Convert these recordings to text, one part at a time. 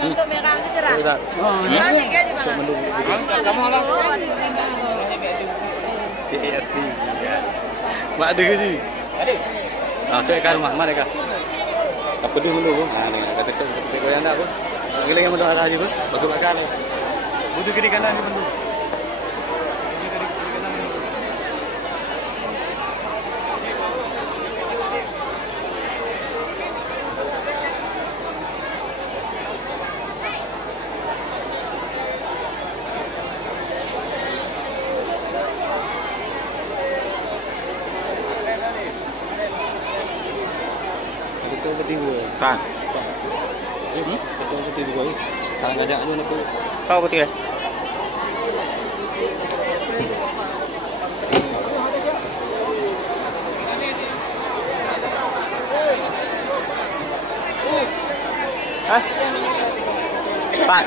untuk merah itu cerah. Nanti kan di mana? Kamu halang. CRT. Mak ada ke ni? Ada. Ah, tu kat rumah mana kah? Apa dia dulu? Ah, ni kata saya goyang dah pun. Gila yang mendoa tadi pun, bagus bakal ni. Butuh kiri kanan ni bentuk. Betul betul. Kan. Betul betul juga. Kalau ngajak anu nak tahu betul. Hah? Pak,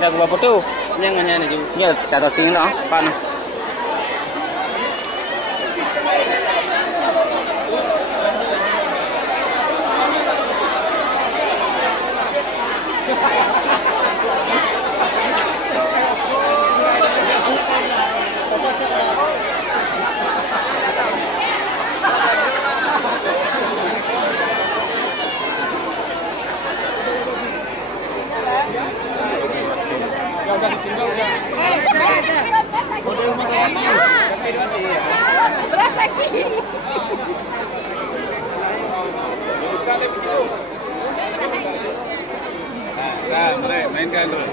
ada gua foto. Yang nanya ni juga. Ni tak tahu tinggal Pak noh. Mainkan dulu.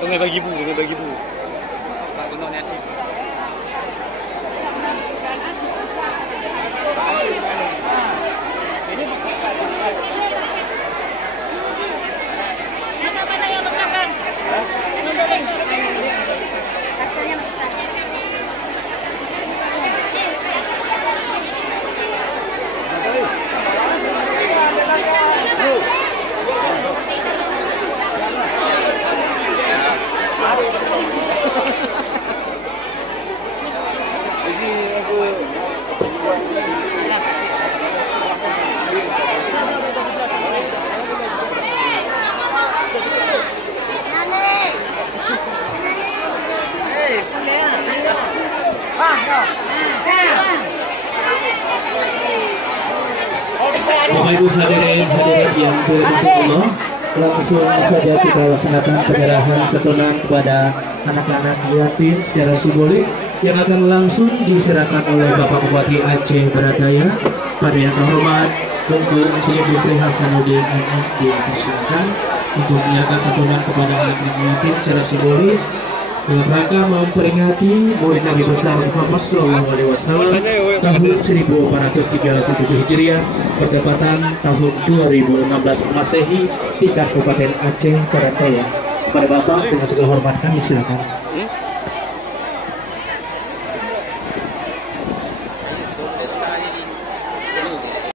Dengan bagi bu. Tak kena ni hati. Masa mana yang bekas kan? Rasanya bekas. Bapak Ibu hadirin yang berbahagia, langsung saja kita laksanakan penyerahan santunan kepada anak-anak yatim secara simbolik yang akan langsung diserahkan oleh Bapak Bupati Aceh Barat-Daya. Pada yang terhormat, Tunggu Sri Putri Hasanuddin MF dipersilakan untuk menyerahkan santunan kepada anak-anak yatim secara simbolik dalam rangka memperingati Maulid Nabi besar Muhammad SAW tahun 1437 Hijriah bertepatan tahun 2016 Masehi di Kabupaten Aceh Barat-Daya. Kepada Bapak dengan segala hormat kami silakan.